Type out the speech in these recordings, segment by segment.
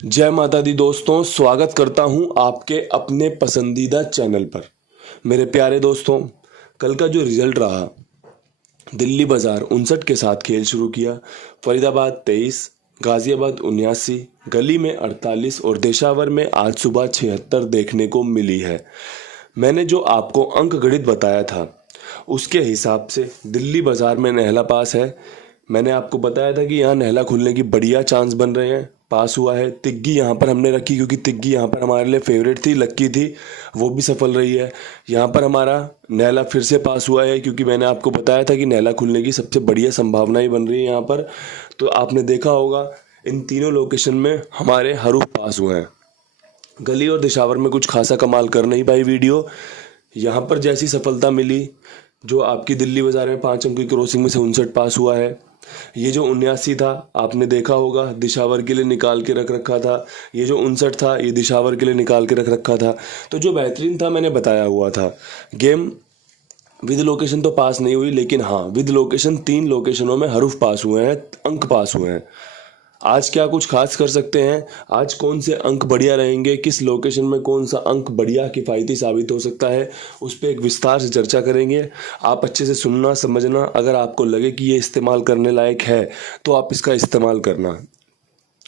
जय माता दी दोस्तों, स्वागत करता हूं आपके अपने पसंदीदा चैनल पर। मेरे प्यारे दोस्तों, कल का जो रिजल्ट रहा, दिल्ली बाजार 59 के साथ खेल शुरू किया। फरीदाबाद 23, गाजियाबाद 79, गली में 48 और देशावर में आज सुबह 76 देखने को मिली है। मैंने जो आपको अंक गणित बताया था उसके हिसाब से दिल्ली बाजार में नहला पास है। मैंने आपको बताया था कि यहाँ नहला खुलने की बढ़िया चांस बन रहे हैं, पास हुआ है। तिग्गी यहाँ पर हमने रखी क्योंकि तिग्गी यहाँ पर हमारे लिए फेवरेट थी, लक्की थी, वो भी सफल रही है। यहाँ पर हमारा नहला फिर से पास हुआ है क्योंकि मैंने आपको बताया था कि नहला खुलने की सबसे बढ़िया संभावनाएं बन रही है यहाँ पर। तो आपने देखा होगा इन तीनों लोकेशन में हमारे हरूफ पास हुए हैं। गली और दिशावर में कुछ खासा कमाल कर नहीं पाई वीडियो। यहाँ पर जैसी सफलता मिली, जो आपकी दिल्ली बाजार में 5 अंक की क्रॉसिंग में से 59 पास हुआ है। ये जो 79 था आपने देखा होगा, दिशावर के लिए निकाल के रख रखा था। ये जो 59 था ये दिशावर के लिए निकाल के रख रखा था। तो जो बेहतरीन था मैंने बताया हुआ था। गेम विद लोकेशन तो पास नहीं हुई, लेकिन हाँ विद लोकेशन 3 लोकेशनों में हरूफ पास हुए हैं, अंक पास हुए हैं। आज क्या कुछ खास कर सकते हैं, आज कौन से अंक बढ़िया रहेंगे, किस लोकेशन में कौन सा अंक बढ़िया किफ़ायती साबित हो सकता है, उस पर एक विस्तार से चर्चा करेंगे। आप अच्छे से सुनना समझना, अगर आपको लगे कि ये इस्तेमाल करने लायक है तो आप इसका इस्तेमाल करना।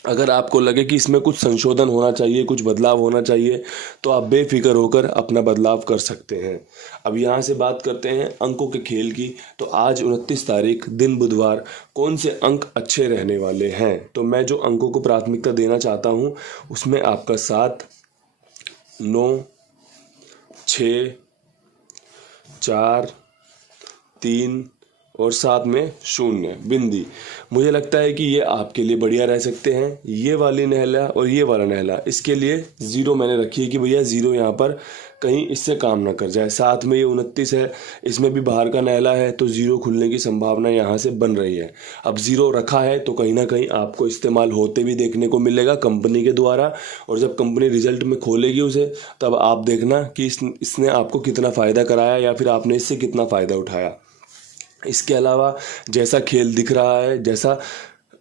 अगर आपको लगे कि इसमें कुछ संशोधन होना चाहिए, कुछ बदलाव होना चाहिए, तो आप बेफिक्र होकर अपना बदलाव कर सकते हैं। अब यहाँ से बात करते हैं अंकों के खेल की। तो आज 29 तारीख दिन बुधवार, कौन से अंक अच्छे रहने वाले हैं? तो मैं जो अंकों को प्राथमिकता देना चाहता हूँ उसमें आपका 7, 9, 6, 4, 3 और 7 में 0 बिंदी। मुझे लगता है कि ये आपके लिए बढ़िया रह सकते हैं। ये वाली नहला और ये वाला नहला, इसके लिए 0 मैंने रखी है कि भैया 0 यहाँ पर कहीं इससे काम ना कर जाए। साथ में ये 29 है, इसमें भी बाहर का नहला है, तो 0 खुलने की संभावना यहाँ से बन रही है। अब 0 रखा है तो कहीं ना कहीं आपको इस्तेमाल होते भी देखने को मिलेगा कंपनी के द्वारा। और जब कंपनी रिजल्ट में खोलेगी उसे, तब आप देखना कि इसने आपको कितना फ़ायदा कराया या फिर आपने इससे कितना फ़ायदा उठाया। इसके अलावा जैसा खेल दिख रहा है, जैसा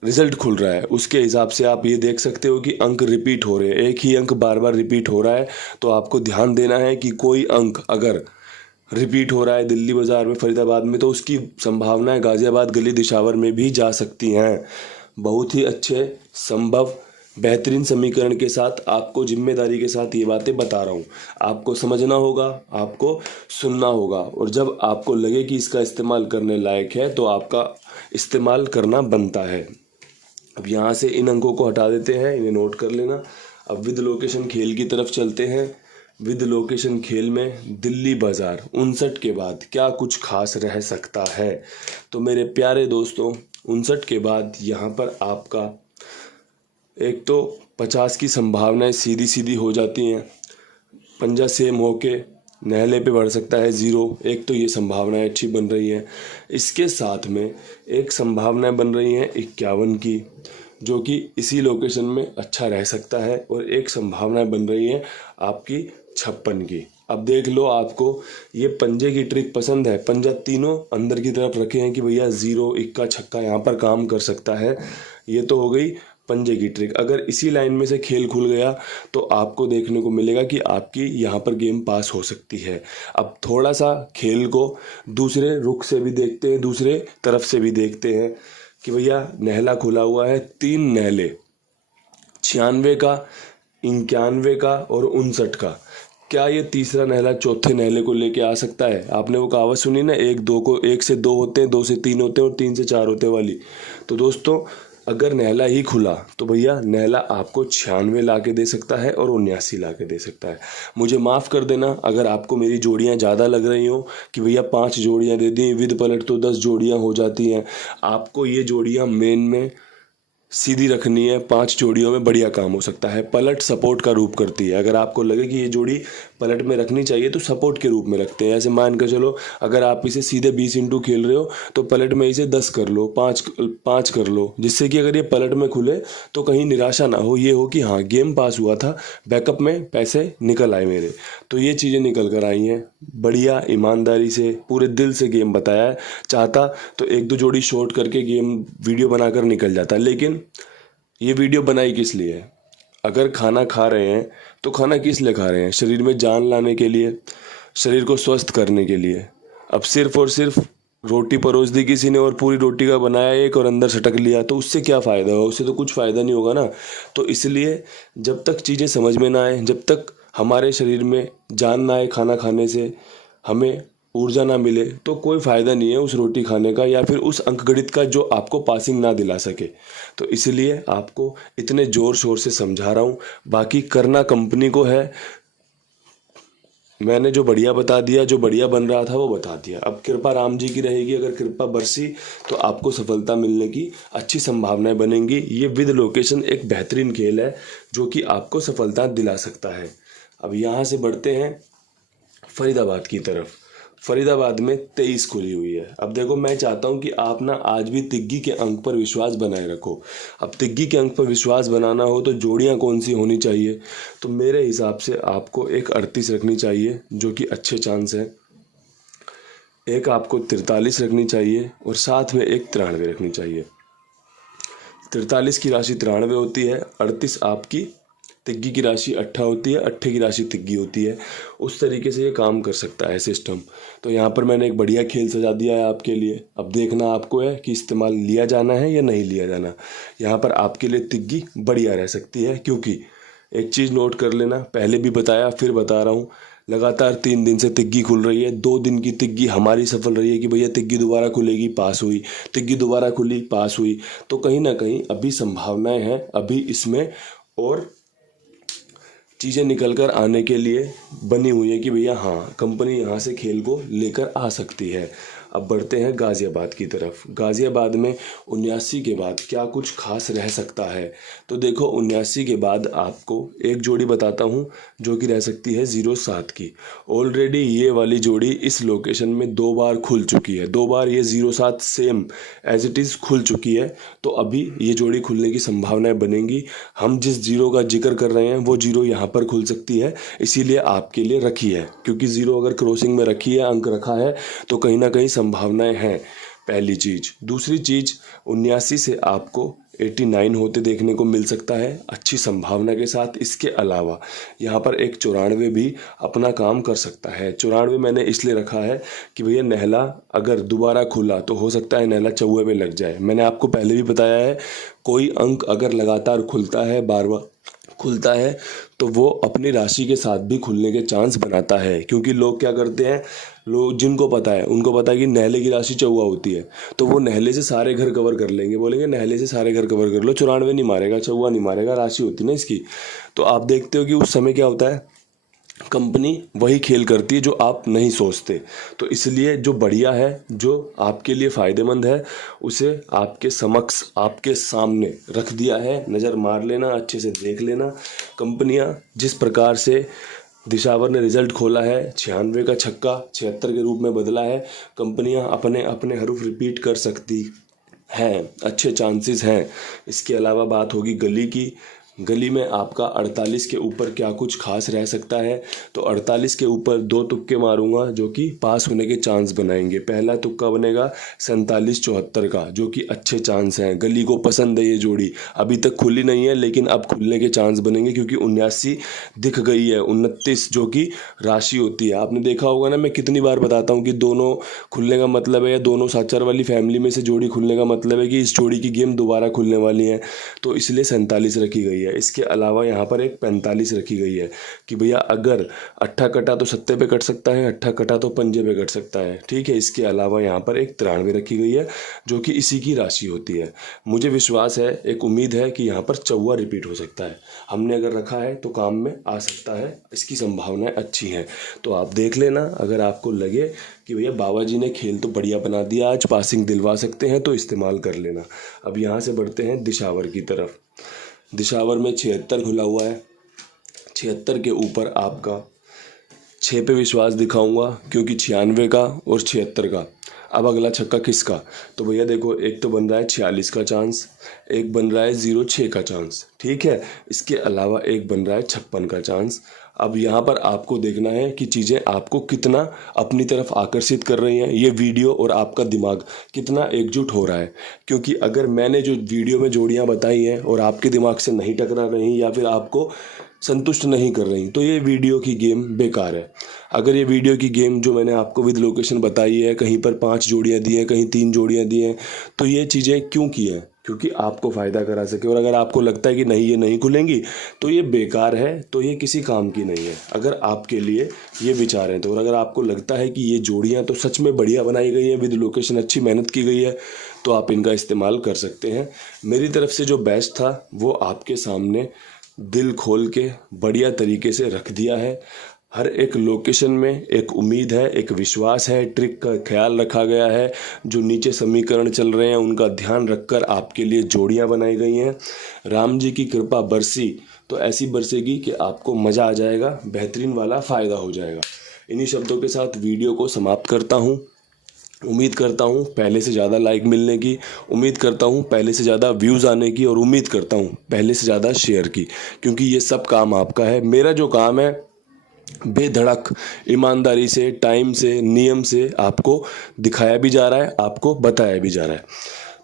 रिजल्ट खुल रहा है, उसके हिसाब से आप ये देख सकते हो कि अंक रिपीट हो रहे हैं। एक ही अंक बार बार रिपीट हो रहा है, तो आपको ध्यान देना है कि कोई अंक अगर रिपीट हो रहा है दिल्ली बाजार में, फरीदाबाद में, तो उसकी संभावनाएं गाजियाबाद गली दिशावर में भी जा सकती हैं। बहुत ही अच्छे संभव बेहतरीन समीकरण के साथ आपको जिम्मेदारी के साथ ये बातें बता रहा हूँ। आपको समझना होगा, आपको सुनना होगा, और जब आपको लगे कि इसका इस्तेमाल करने लायक है तो आपका इस्तेमाल करना बनता है। अब यहाँ से इन अंकों को हटा देते हैं, इन्हें नोट कर लेना। अब विद लोकेशन खेल की तरफ चलते हैं। विद लोकेशन खेल में दिल्ली बाजार 59 के बाद क्या कुछ खास रह सकता है? तो मेरे प्यारे दोस्तों, 59 के बाद यहाँ पर आपका एक तो 50 की संभावनाएं सीधी सीधी हो जाती हैं। पंजा सेम होके नहले पे बढ़ सकता है 0। एक तो ये संभावनाएं अच्छी बन रही हैं। इसके साथ में एक संभावना बन रही है 51 की, जो कि इसी लोकेशन में अच्छा रह सकता है। और एक संभावना बन रही है आपकी 56 की। अब देख लो, आपको ये पंजे की ट्रिक पसंद है। पंजा तीनों अंदर की तरफ रखे हैं कि भैया 0, इक्का, छक्का यहाँ पर काम कर सकता है। ये तो हो गई पंजे की ट्रिक। अगर इसी लाइन में से खेल खुल गया तो आपको देखने को मिलेगा कि आपकी यहाँ पर गेम पास हो सकती है। अब थोड़ा सा खेल को दूसरे रुख से भी देखते हैं, दूसरे तरफ से भी देखते हैं कि भैया नहला खुला हुआ है, 3 नहले, 96 का, 91 का और 59 का। क्या ये तीसरा नहला चौथे नहले को लेके आ सकता है? आपने वो कहावत सुनी ना, 1 से 2 होते हैं, 2 से 3 होते हैं और 3 से 4 होते वाली। तो दोस्तों, अगर नहला ही खुला तो भैया नहला आपको 96 ला के दे सकता है और 79 ला के दे सकता है। मुझे माफ़ कर देना अगर आपको मेरी जोड़ियां ज़्यादा लग रही हो कि भैया 5 जोड़ियां दे दी, विद पलट तो 10 जोड़ियां हो जाती हैं। आपको ये जोड़ियां मेन में सीधी रखनी है। 5 जोड़ियों में बढ़िया काम हो सकता है। पलट सपोर्ट का रूप करती है। अगर आपको लगे कि ये जोड़ी पलट में रखनी चाहिए तो सपोर्ट के रूप में रखते हैं। ऐसे मान कर चलो, अगर आप इसे सीधे 20 इंटू खेल रहे हो तो पलट में इसे 10 कर लो, 5 कर लो, जिससे कि अगर ये पलट में खुले तो कहीं निराशा ना हो, ये हो कि हाँ गेम पास हुआ था, बैकअप में पैसे निकल आए मेरे। तो ये चीज़ें निकल कर आई हैं। बढ़िया ईमानदारी से पूरे दिल से गेम बताया है। चाहता तो 1-2 जोड़ी शॉर्ट करके गेम वीडियो बनाकर निकल जाता, लेकिन ये वीडियो बनाई किस लिए है? अगर खाना खा रहे हैं तो खाना किस लिए खा रहे हैं? शरीर में जान लाने के लिए, शरीर को स्वस्थ करने के लिए। अब सिर्फ और सिर्फ रोटी परोस दी किसी ने और पूरी रोटी का बनाया एक और अंदर सटक लिया, तो उससे क्या फ़ायदा होगा? उससे तो कुछ फ़ायदा नहीं होगा ना। तो इसलिए जब तक चीज़ें समझ में ना आए, जब तक हमारे शरीर में जान ना आए खाना खाने से, हमें ऊर्जा ना मिले, तो कोई फ़ायदा नहीं है उस रोटी खाने का या फिर उस अंकगणित का जो आपको पासिंग ना दिला सके। तो इसलिए आपको इतने ज़ोर शोर से समझा रहा हूँ। बाकी करना कंपनी को है। मैंने जो बढ़िया बता दिया, जो बढ़िया बन रहा था वो बता दिया। अब कृपा राम जी की रहेगी, अगर कृपा बरसी तो आपको सफलता मिलने की अच्छी संभावनाएं बनेंगी। ये विद लोकेशन एक बेहतरीन खेल है जो कि आपको सफलता दिला सकता है। अब यहाँ से बढ़ते हैं फरीदाबाद की तरफ। फरीदाबाद में 23 खुली हुई है। अब देखो, मैं चाहता हूँ कि आप ना आज भी तिग्गी के अंक पर विश्वास बनाए रखो। अब तिग्गी के अंक पर विश्वास बनाना हो तो जोड़ियाँ कौन सी होनी चाहिए? तो मेरे हिसाब से आपको एक 38 रखनी चाहिए जो कि अच्छे चांस है, एक आपको 43 रखनी चाहिए और साथ में एक 93 रखनी चाहिए। 43 की राशि 93 होती है, 38 आपकी तिग्गी की राशि अट्ठा होती है, अट्ठे की राशि तिग्गी होती है। उस तरीके से ये काम कर सकता है सिस्टम। तो यहाँ पर मैंने एक बढ़िया खेल सजा दिया है आपके लिए। अब देखना आपको है कि इस्तेमाल लिया जाना है या नहीं लिया जाना। यहाँ पर आपके लिए तिग्गी बढ़िया रह सकती है, क्योंकि एक चीज़ नोट कर लेना, पहले भी बताया फिर बता रहा हूँ, लगातार 3 दिन से तिग्गी खुल रही है। 2 दिन की तिग्गी हमारी सफल रही है कि भैया तिग्गी दोबारा खुलेगी, पास हुई, तिग्गी दोबारा खुली, पास हुई। तो कहीं ना कहीं अभी संभावनाएं हैं, अभी इसमें और चीज़ें निकल कर आने के लिए बनी हुई है कि भैया हाँ, कंपनी यहाँ से खेल को लेकर आ सकती है। अब बढ़ते हैं गाज़ियाबाद की तरफ। गाज़ियाबाद में 79 के बाद क्या कुछ खास रह सकता है? तो देखो, 79 के बाद आपको एक जोड़ी बताता हूँ जो कि रह सकती है 07 की। ऑलरेडी ये वाली जोड़ी इस लोकेशन में 2 बार खुल चुकी है, 2 बार ये 07 सेम एज इट इज़ खुल चुकी है। तो अभी ये जोड़ी खुलने की संभावनाएं बनेंगी। हम जिस जीरो का जिक्र कर रहे हैं वो जीरो यहाँ पर खुल सकती है, इसीलिए आपके लिए रखी है, क्योंकि जीरो अगर क्रॉसिंग में रखी है, अंक रखा है, तो कहीं ना कहीं संभावनाएं हैं। पहली चीज़। दूसरी चीज़, 79 से आपको 89 होते देखने को मिल सकता है अच्छी संभावना के साथ। इसके अलावा यहाँ पर एक 94 भी अपना काम कर सकता है। 94 मैंने इसलिए रखा है कि भैया नहला अगर दोबारा खुला तो हो सकता है नहला चौवे पे लग जाए। मैंने आपको पहले भी बताया है, कोई अंक अगर लगातार खुलता है, बार बार खुलता है, तो वो अपनी राशि के साथ भी खुलने के चांस बनाता है। क्योंकि लोग क्या करते हैं, लोग जिनको पता है उनको पता है कि नहले की राशि चौवा होती है, तो वो नहले से सारे घर कवर कर लेंगे, बोलेंगे नहले से सारे घर कवर कर लो, 94 नहीं मारेगा, चौवा नहीं मारेगा, राशि होती ना इसकी। तो आप देखते हो कि उस समय क्या होता है, कंपनी वही खेल करती है जो आप नहीं सोचते। तो इसलिए जो बढ़िया है, जो आपके लिए फ़ायदेमंद है, उसे आपके समक्ष, आपके सामने रख दिया है। नज़र मार लेना, अच्छे से देख लेना। कंपनियां जिस प्रकार से दिशावर ने रिजल्ट खोला है, 96 का छक्का 76 के रूप में बदला है, कंपनियां अपने अपने हरूफ रिपीट कर सकती हैं, अच्छे चांसेस हैं। इसके अलावा बात होगी गली की। गली में आपका 48 के ऊपर क्या कुछ खास रह सकता है? तो 48 के ऊपर 2 तुक्के मारूंगा जो कि पास होने के चांस बनाएंगे। पहला तुक्का बनेगा 47-74 का, जो कि अच्छे चांस हैं। गली को पसंद है ये जोड़ी, अभी तक खुली नहीं है लेकिन अब खुलने के चांस बनेंगे, क्योंकि 79 दिख गई है, 29 जो कि राशि होती है। आपने देखा होगा ना, मैं कितनी बार बताता हूँ कि दोनों खुलने का मतलब है, या दोनों साचार वाली फैमिली में से जोड़ी खुलने का मतलब है कि इस जोड़ी की गेम दोबारा खुलने वाली है। तो इसलिए 47 रखी गई है। इसके अलावा यहाँ पर एक 45 रखी गई है कि भैया अगर अट्ठा कटा तो सत्ते पे कट सकता है, अट्ठा कटा तो पंजे पे कट सकता है, ठीक है। इसके अलावा यहाँ पर एक 93 रखी गई है जो कि इसी की राशि होती है। मुझे विश्वास है, एक उम्मीद है कि यहाँ पर चौवा रिपीट हो सकता है। हमने अगर रखा है तो काम में आ सकता है, इसकी संभावनाएं अच्छी हैं। तो आप देख लेना, अगर आपको लगे कि भैया बाबा जी ने खेल तो बढ़िया बना दिया, आज पासिंग दिलवा सकते हैं, तो इस्तेमाल कर लेना। अब यहाँ से बढ़ते हैं दिशावर की तरफ। दिशावर में 76 खुला हुआ है। 76 के ऊपर आपका 6 पे विश्वास दिखाऊंगा, क्योंकि 96 का और 76 का अब अगला छक्का किसका, तो भैया देखो एक तो बन रहा है 46 का चांस, एक बन रहा है 0.6 का चांस, ठीक है। इसके अलावा एक बन रहा है 56 का चांस। अब यहाँ पर आपको देखना है कि चीज़ें आपको कितना अपनी तरफ आकर्षित कर रही हैं, ये वीडियो और आपका दिमाग कितना एकजुट हो रहा है। क्योंकि अगर मैंने जो वीडियो में जोड़ियाँ बताई हैं और आपके दिमाग से नहीं टकरा रही या फिर आपको संतुष्ट नहीं कर रही, तो ये वीडियो की गेम बेकार है। अगर ये वीडियो की गेम जो मैंने आपको विद लोकेशन बताई है, कहीं पर 5 जोड़ियाँ दी हैं, कहीं 3 जोड़ियाँ दी हैं, तो ये चीज़ें क्यों की हैं, क्योंकि आपको फ़ायदा करा सके। और अगर आपको लगता है कि नहीं ये नहीं खुलेंगी तो ये बेकार है, तो ये किसी काम की नहीं है। अगर आपके लिए ये विचार है तो, और अगर आपको लगता है कि ये जोड़ियाँ तो सच में बढ़िया बनाई गई हैं, विद लोकेशन अच्छी मेहनत की गई है, तो आप इनका इस्तेमाल कर सकते हैं। मेरी तरफ से जो बेस्ट था वो आपके सामने दिल खोल के बढ़िया तरीके से रख दिया है। हर एक लोकेशन में एक उम्मीद है, एक विश्वास है, ट्रिक का ख्याल रखा गया है। जो नीचे समीकरण चल रहे हैं उनका ध्यान रखकर आपके लिए जोड़ियां बनाई गई हैं। राम जी की कृपा बरसी तो ऐसी बरसेगी कि आपको मज़ा आ जाएगा, बेहतरीन वाला फ़ायदा हो जाएगा। इन्हीं शब्दों के साथ वीडियो को समाप्त करता हूँ। उम्मीद करता हूँ पहले से ज़्यादा लाइक मिलने की, उम्मीद करता हूँ पहले से ज़्यादा व्यूज़ आने की, और उम्मीद करता हूँ पहले से ज़्यादा शेयर की, क्योंकि ये सब काम आपका है। मेरा जो काम है बेधड़क ईमानदारी से, टाइम से, नियम से आपको दिखाया भी जा रहा है, आपको बताया भी जा रहा है।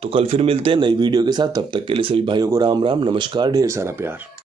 तो कल फिर मिलते हैं नई वीडियो के साथ। तब तक के लिए सभी भाइयों को राम राम, नमस्कार, ढेर सारा प्यार।